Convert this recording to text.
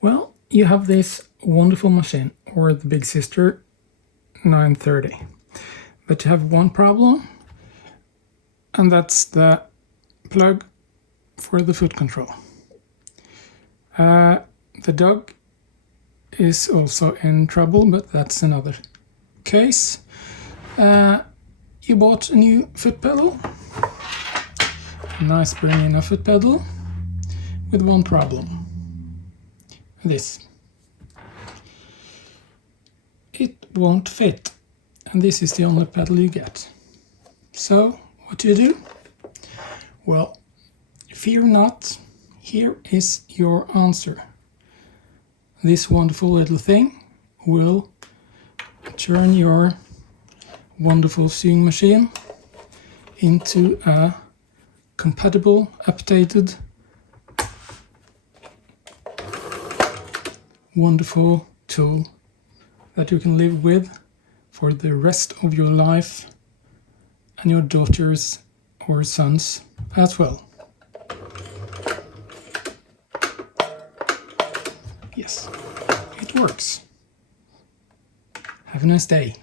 Well, you have this wonderful machine, or the big sister 930, but you have one problem, and that's the plug for the foot control. The dog is also in trouble, but that's another case. You bought a new foot pedal, a nice BERNINA foot pedal, with one problem. This. It won't fit, and this is the only pedal you get. So, what do you do? Well, fear not, here is your answer. This wonderful little thing will turn your wonderful sewing machine into a compatible, updated, wonderful tool that you can live with for the rest of your life, and your daughters or sons as well. Yes, it works. Have a nice day.